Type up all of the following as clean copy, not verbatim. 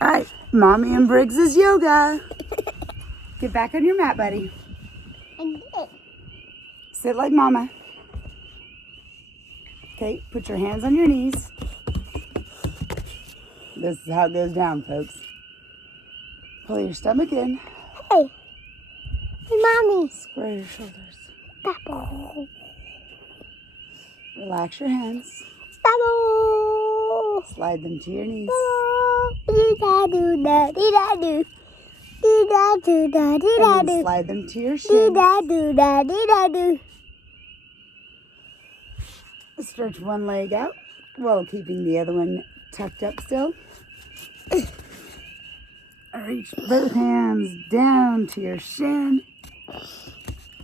All right, Mommy and Briggs' yoga. Get back on your mat, buddy. I did. Sit like Mama. Okay, put your hands on your knees. This is how it goes down, folks. Pull your stomach in. Hey. Hey, Mommy. Square your shoulders. Bubble. Relax your hands. Bubble. Slide them to your knees. Do-da-do-da-dee-da-do. And Do-da-do-da-dee-da-do. then slide them to your shins. Do-da-do-da-dee-da-do. Stretch one leg out while keeping the other one tucked up still. Reach both hands down to your shin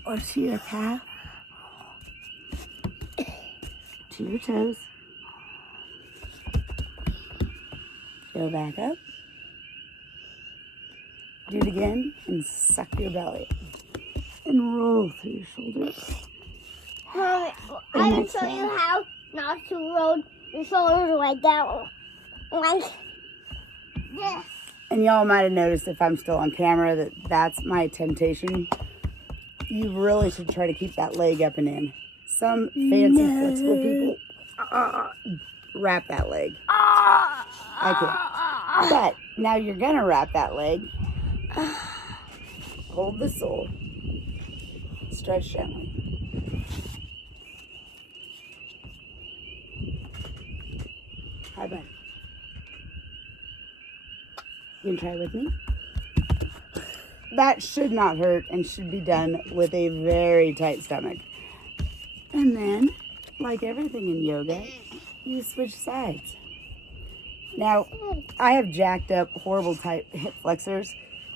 or to your calf, to your toes. Go back up. Do it again and suck your belly and roll through your shoulders. Mommy, I can show you how not to roll your shoulders like that. Like this. And y'all might have noticed if I'm still on camera that that's my temptation. You really should try to keep that leg up and in. Some fancy flexible people wrap that leg. I can't. But now you're gonna wrap that leg. Hold the sole. Stretch gently. Hi, bud. You can try with me. That should not hurt and should be done with a very tight stomach. And then, like everything in yoga, you switch sides. Now, I have jacked up, horrible type hip flexors,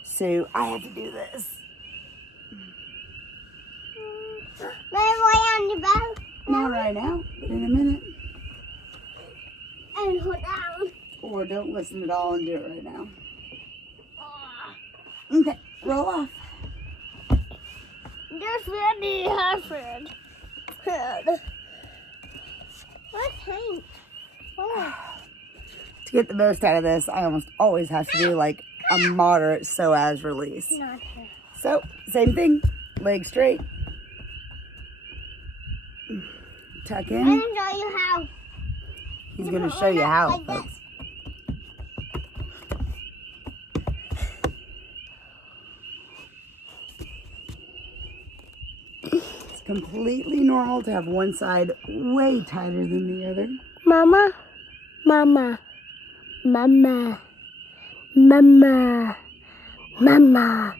so I have to do this. May I lay on your back? Not right now, but in a minute. And hold down. Or don't listen at all and do it right now. Okay, roll off. There's really hard. What's Hank? Where? To get the most out of this, I almost always have to do like a moderate psoas release. Not here. So, same thing. Leg straight. Tuck I'm in. gonna show you how. He's going to show you how, Like this. folks. It's completely normal to have one side way tighter than the other. Mama, mama, mama, mama, mama,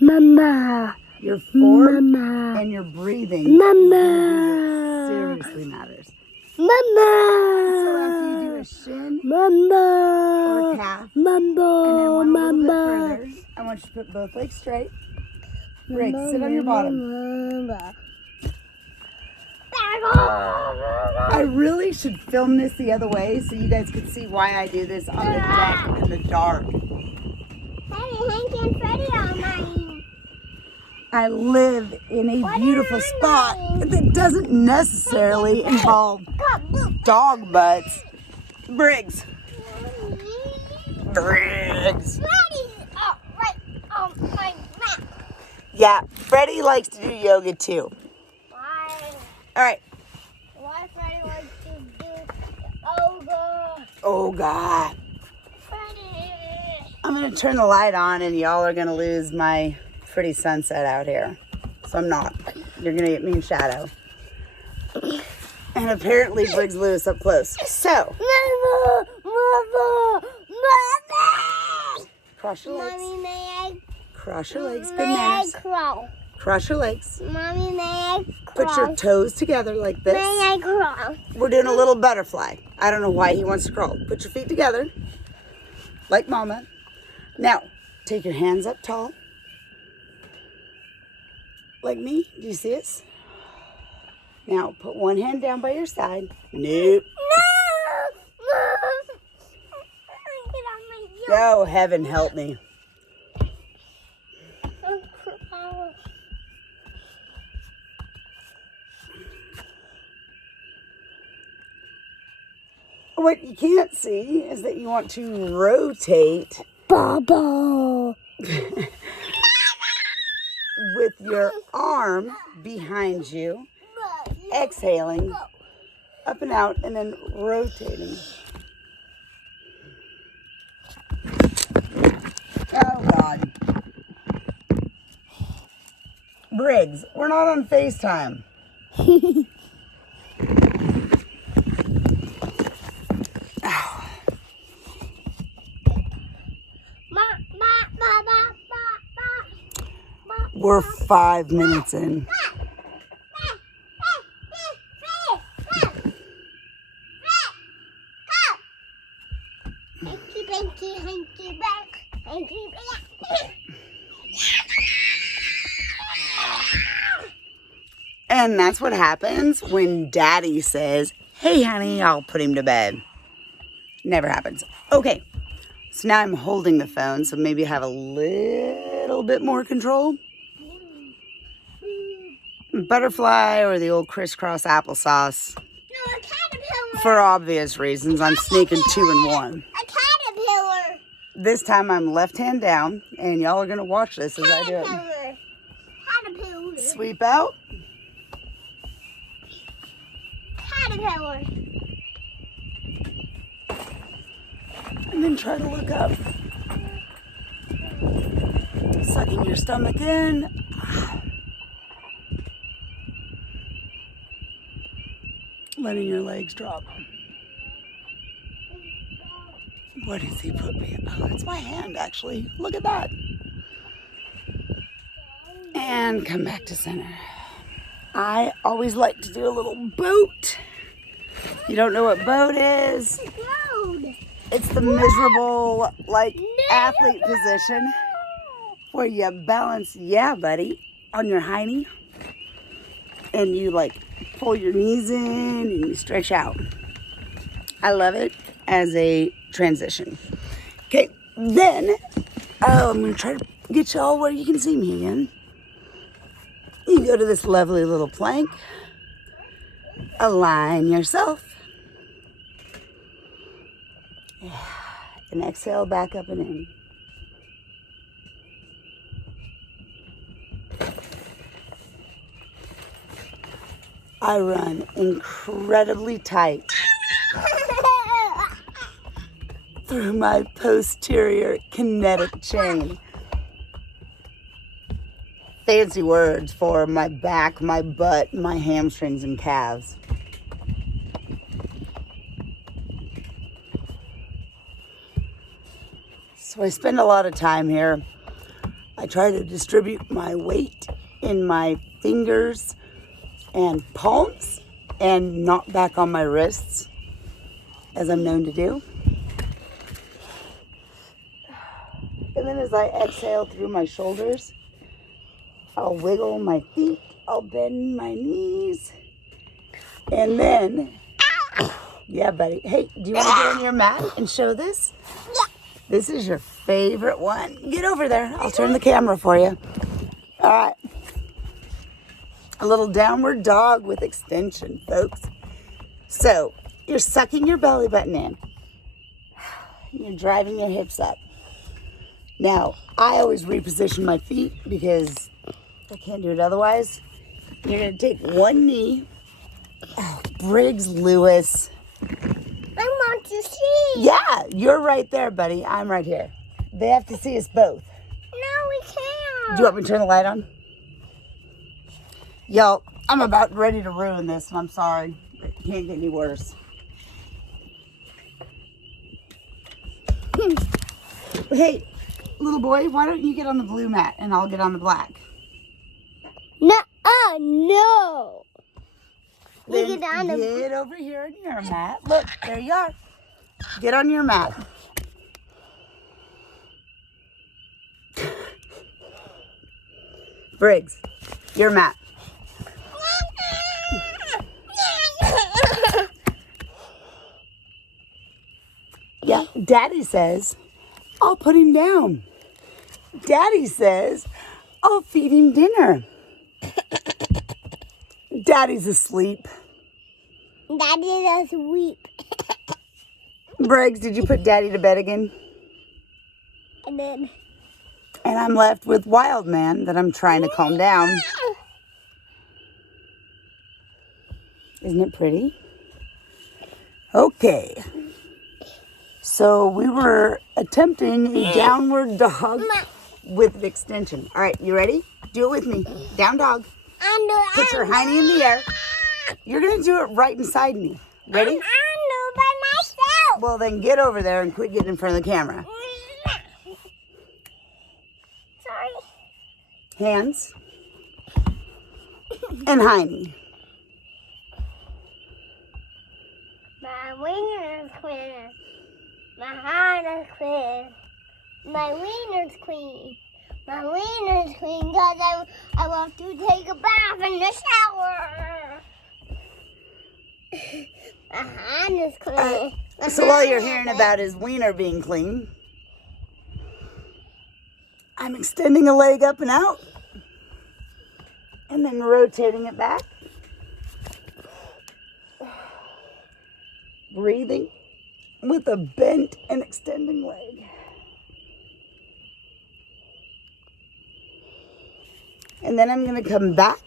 mama, Your form mama, and your breathing mama, seriously matters. So mama, after you do a shin mama, or a calf, and then mama, one a little bit mama, further, I want you to put both legs straight. Briggs, sit on your bottom. I really should film this the other way so you guys could see why I do this on the deck in the dark. Hey, Hank and Freddie are mine. I live in a beautiful spot that doesn't necessarily involve dog butts. Briggs. Briggs. Freddie! Oh, right on my map. Yeah, Freddie likes to do yoga too. Why? All right. Why Freddie wants to do yoga? Oh, God. Freddie! I'm going to turn the light on and y'all are going to lose my pretty sunset out here. So I'm not. You're going to get me in shadow. And apparently Briggs Lewis up close. So, Mama! Mama! Mama! cross your legs. Mommy, may I? Cross your legs. Good May I manners. crawl? Cross your legs. Mommy, may I crawl? Put your toes together like this. May I crawl? We're doing a little butterfly. I don't know why he wants to crawl. Put your feet together, like Mama. Now, take your hands up tall. Like me. Do you see us? Now, put one hand down by your side. Nope. No! Get on my yoke. Oh, heaven help me. what you can't see is that you want to rotate Bubble. with your arm behind you, exhaling up and out, and then rotating. Oh, God. Briggs, we're not on FaceTime. We're 5 minutes in. Hanky back. And that's what happens when Daddy says, hey, honey, I'll put him to bed. Never happens. Okay, so now I'm holding the phone, so maybe I have a little bit more control. Butterfly or the old crisscross applesauce. No, a caterpillar. For obvious reasons, I'm sneaking 2 and 1. A caterpillar. This time I'm left hand down, and y'all are going to watch this as I do it. Caterpillar. Sweep out. Caterpillar. And then try to look up. Sucking your stomach in. Letting your legs drop. What does he put me? Oh, it's my hand, actually. Look at that. And come back to center. I always like to do a little boat. You don't know what boat is? Road. It's the miserable, athlete position where you balance, yeah, buddy, on your hiney. And you, pull your knees in and you stretch out. I love it as a transition. Okay, then, I'm going to try to get y'all where you can see me again. You go to this lovely little plank. Align yourself. And exhale back up and in. I run incredibly tight through my posterior kinetic chain. Fancy words for my back, my butt, my hamstrings, and calves. So I spend a lot of time here. I try to distribute my weight in my fingers and palms and not back on my wrists, as I'm known to do. And then as I exhale through my shoulders, I'll wiggle my feet, I'll bend my knees, and then, yeah, buddy. Hey, do you want to get on your mat and show this? Yeah. This is your favorite one. Get over there. I'll turn the camera for you. All right. A little downward dog with extension, folks. So, you're sucking your belly button in. You're driving your hips up. Now, I always reposition my feet because I can't do it otherwise. You're going to take one knee. Oh, Briggs Lewis. I want to see. Yeah, you're right there, buddy. I'm right here. They have to see us both. No, we can't. Do you want me to turn the light on? Y'all, I'm about ready to ruin this, and I'm sorry. It can't get any worse. Hey, little boy, why don't you get on the blue mat, and I'll get on the black? No, no. Then get over here on your mat. Look, there you are. Get on your mat. Briggs, your mat. Yeah, Daddy says, I'll put him down. Daddy says, I'll feed him dinner. Daddy's asleep. Daddy does weep. Briggs, did you put Daddy to bed again? I did. And I'm left with Wild Man that I'm trying to calm down. Isn't it pretty? Okay. So we were attempting a downward dog with an extension. All right, you ready? Do it with me. Down dog. Put your hiney in the air. You're going to do it right inside me. Ready? I'm by myself. Well, then get over there and quit getting in front of the camera. Sorry. Hands. And hiney. My wiener's clean. My heart is clean. My wiener's clean. My wiener's clean because I want to take a bath in the shower. My hand is clean. So while you're hearing about his wiener being clean, I'm extending a leg up and out. And then rotating it back. Breathing with a bent and extending leg. And then I'm going to come back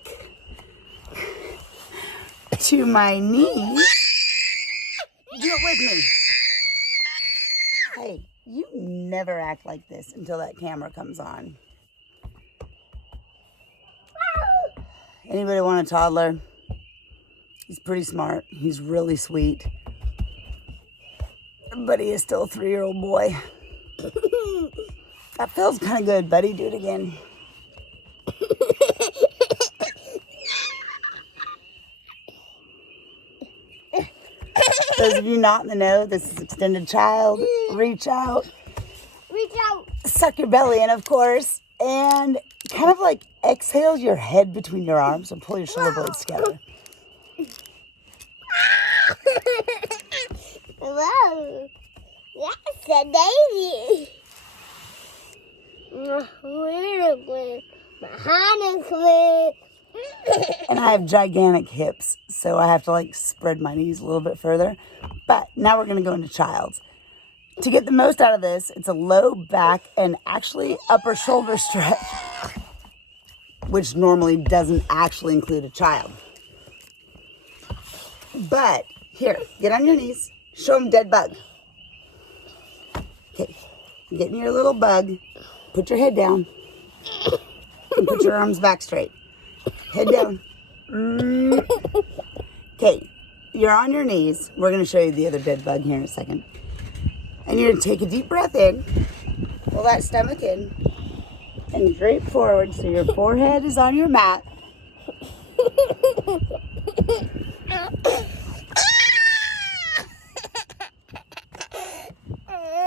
to my knees. Do it with me. Hey, you never act like this until that camera comes on. Anybody want a toddler? He's pretty smart. He's really sweet. But he is still a 3-year-old boy. That feels kind of good, buddy. Do it again. Those of you not in the know, this is extended child. Reach out. Reach out. Suck your belly in, of course. And kind of like exhale your head between your arms and pull your shoulder blades together. Whoa. That's a daisy. My wiener's clean. My hand is clean. And I have gigantic hips, so I have to like spread my knees a little bit further. But now we're going to go into child's. To get the most out of this, it's a low back and actually upper shoulder stretch, which normally doesn't actually include a child. But here, get on your knees. Show them dead bug. Okay, get in your little bug. Put your head down. And put your arms back straight. Head down. Okay, you're on your knees. We're going to show you the other dead bug here in a second. And you're going to take a deep breath in. Pull that stomach in. And drape forward so your forehead is on your mat.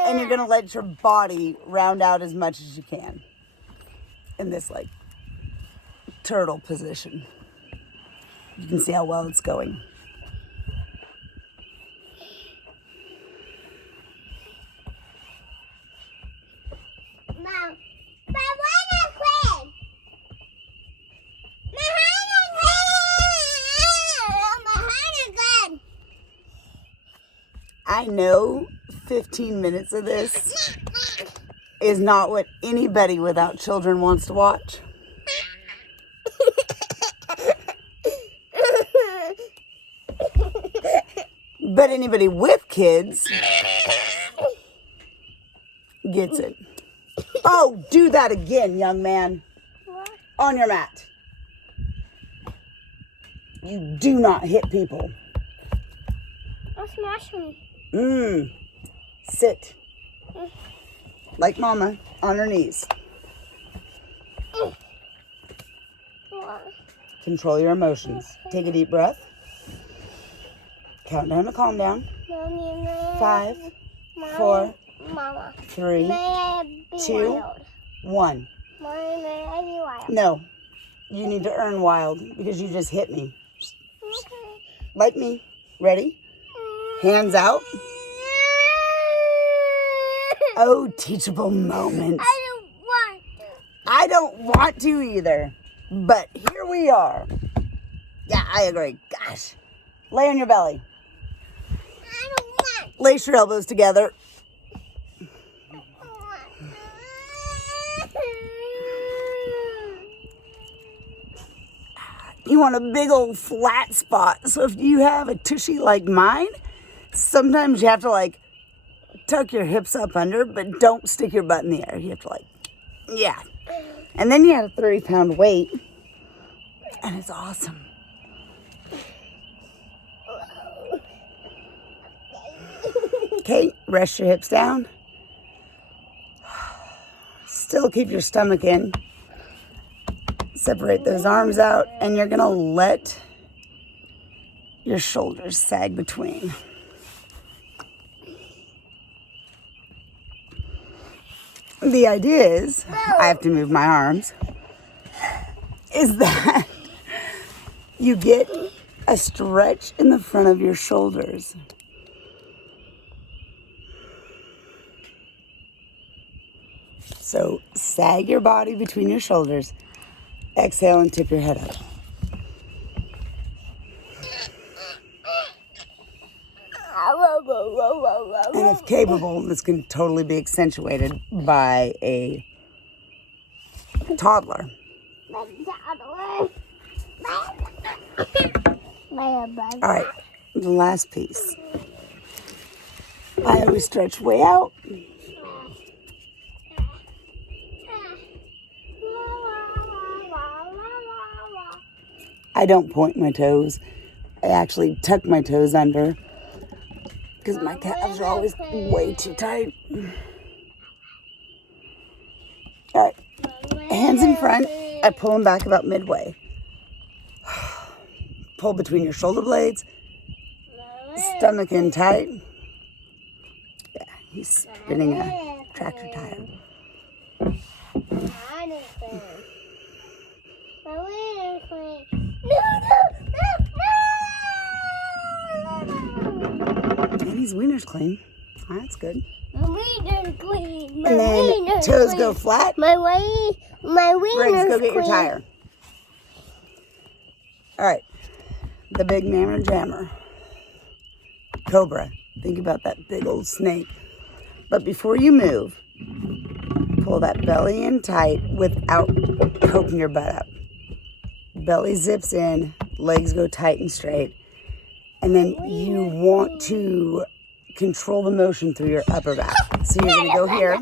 And you're going to let your body round out as much as you can. In this, like, turtle position. You can see how well it's going. Mom, my wiener's clean. My hand is clean. My hand is good. I know 15 minutes of this is not what anybody without children wants to watch. But anybody with kids gets it. Oh, do that again, young man. What? On your mat. You do not hit people. Don't smash me. Sit. Like mama, on her knees. What? Control your emotions. Take a deep breath. Count down to calm down. Mommy, 5, Mommy, 4, Mama. 3, May I be 2, wild? 1. Mommy, may I be wild? No. You need to earn wild because you just hit me. Okay. Like me. Ready? Hands out. Oh, teachable moments. I don't want to. I don't want to either. But here we are. Yeah, I agree. Gosh. Lay on your belly. I don't want Lace your elbows together. You want a big old flat spot. So if you have a tushy like mine, sometimes you have to like tuck your hips up under, but don't stick your butt in the air. You have to like, yeah. And then you have a 30-pound weight, and it's awesome. Okay, rest your hips down. Still keep your stomach in. Separate those arms out, and you're gonna let your shoulders sag between. The idea is, I have to move my arms, is that you get a stretch in the front of your shoulders. So sag your body between your shoulders. Exhale and tip your head up. And if capable, this can totally be accentuated by a toddler. All right, the last piece. I always stretch way out. I don't point my toes. I actually tuck my toes under because my calves are always way too tight. All right, hands in front. I pull them back about midway. Pull between your shoulder blades. Stomach in tight. Yeah, he's spinning a tractor tire. And his wiener's clean. Oh, that's good. My wiener's clean. My And then wiener's toes clean. go flat. My wiener's Briggs, go get your clean. tire. All right. The big mammer jammer. Cobra. Think about that big old snake. But before you move, pull that belly in tight without poking your butt up. Belly zips in, legs go tight and straight. And then you want to control the motion through your upper back. So you're going to go here.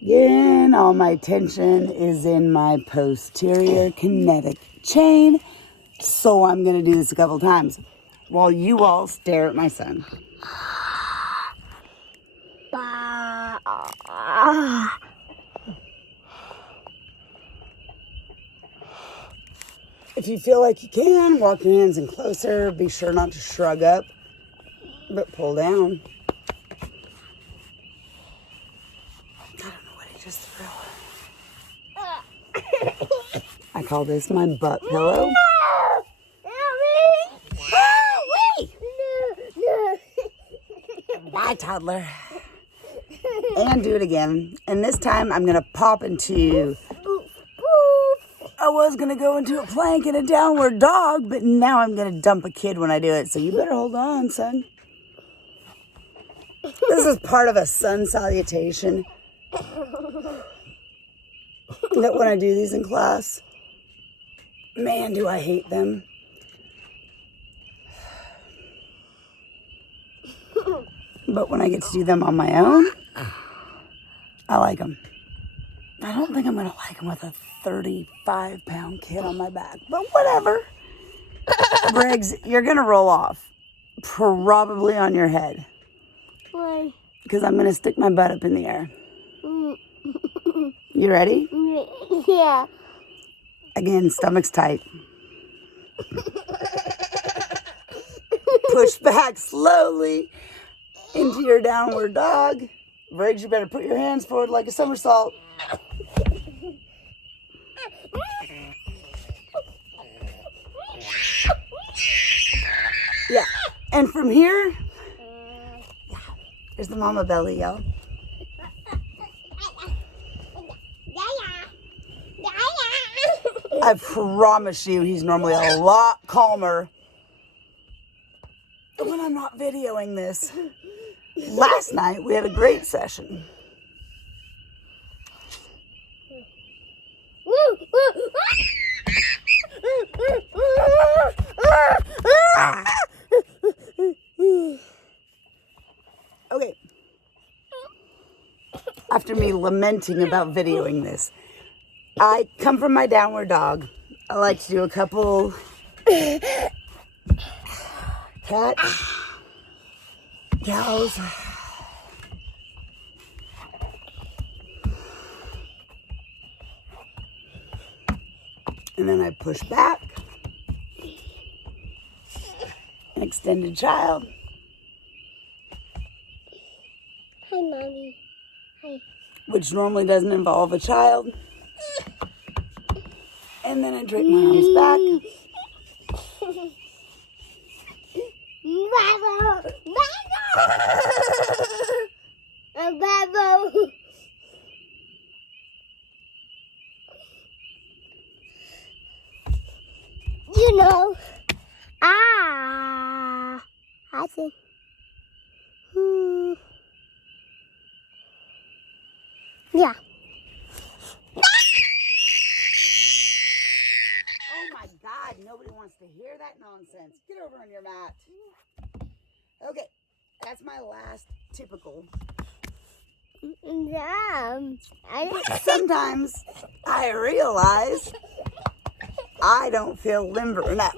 Again, all my tension is in my posterior kinetic chain. So I'm going to do this a couple times while you all stare at my son. If you feel like you can, walk your hands in closer. Be sure not to shrug up, but pull down. I don't know what he just threw. I call this my butt pillow. Bye, toddler. And do it again. And this time I'm going to pop into... I was going to go into a plank and a downward dog, but now I'm going to dump a kid when I do it. So you better hold on, son. This is part of a sun salutation. That when I do these in class, man, do I hate them. But when I get to do them on my own, I like them. I don't think I'm going to like them with a 35-pound kid on my back, but whatever. Briggs, you're going to roll off, probably on your head. Why? Because I'm going to stick my butt up in the air. You ready? Yeah. Again, stomach's tight. Push back slowly into your downward dog. Briggs, you better put your hands forward like a somersault. Yeah. And from here, there's the mama belly, y'all. I promise you, he's normally a lot calmer when I'm not videoing this. Last night, we had a great session. Okay. After me lamenting about videoing this, I come from my downward dog. I like to do a couple cat cows. And then I push back. Extended child. Hi, Mommy. Hi. Which normally doesn't involve a child. And then I drape my arms back. Bravo! Bravo! Bravo! You know, I think, yeah. Oh my God, nobody wants to hear that nonsense. Get over on your mat. Okay, that's my last typical. Sometimes I realize I don't feel limber enough.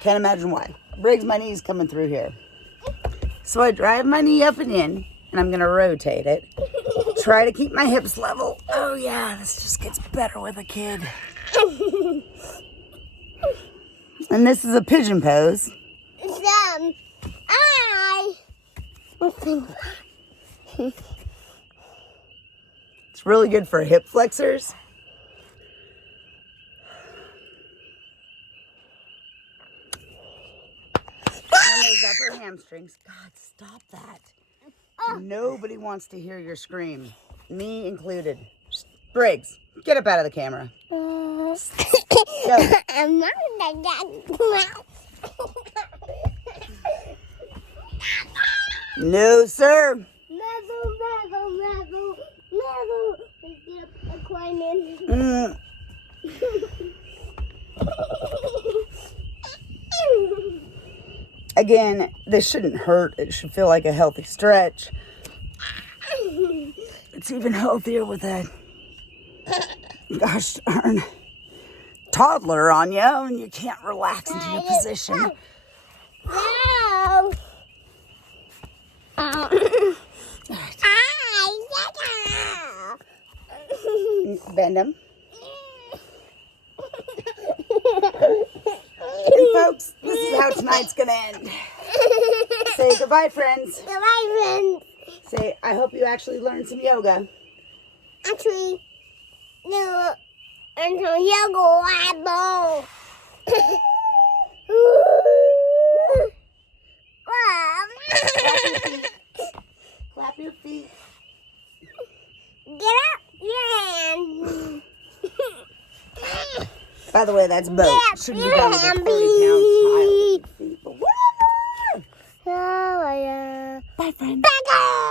Can't imagine why. Briggs, my knee's coming through here. So I drive my knee up and in, and I'm going to rotate it. Try to keep my hips level. Oh yeah, this just gets better with a kid. And this is a pigeon pose. It's really good for hip flexors. And those upper hamstrings. God, stop that. Nobody wants to hear your scream. Me included. Briggs, get up out of the camera. Go. I'm not like that. No, sir. Level. Let's get a climb in. Again, this shouldn't hurt. It should feel like a healthy stretch. It's even healthier with a gosh darn toddler on you and you can't relax into your position. No. Bend them. And folks, this is how tonight's gonna end. Say goodbye, friends. Goodbye, friends. Say, I hope you actually learned some yoga. Actually, no, and some yoga wobble. Clap your feet. Get up your hand. By the way, that's both. Yeah, Shouldn't be done with a 40-pound child. But whatever. Oh, yeah. Bye, friends. Bye, guys.